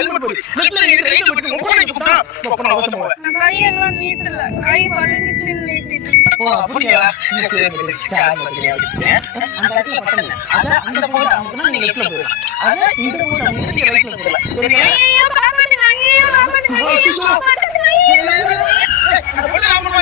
helmet போடு லெஃப்ட்ல இருந்து ரைட்ல போட்டு முப்படி கூட்டா அப்ப அவசரம் போல கையெல்லாம் நீட்டல கை வலிச்சு நீட்டிட்டு ஓ அப்படியா சரி சார் மட்டும் அந்த இடத்துல பட்டல அத அந்த போட அமுக்குனா நீ லெஃப்ட்ல போடு அத இந்த போட அமுக்குனா நீ ரைட்ல போடல சரியா ஐயோ பாப்பாங்க ஐயோ பாப்பாங்க ஐயோ பாப்பாங்க போடு நான் பண்ண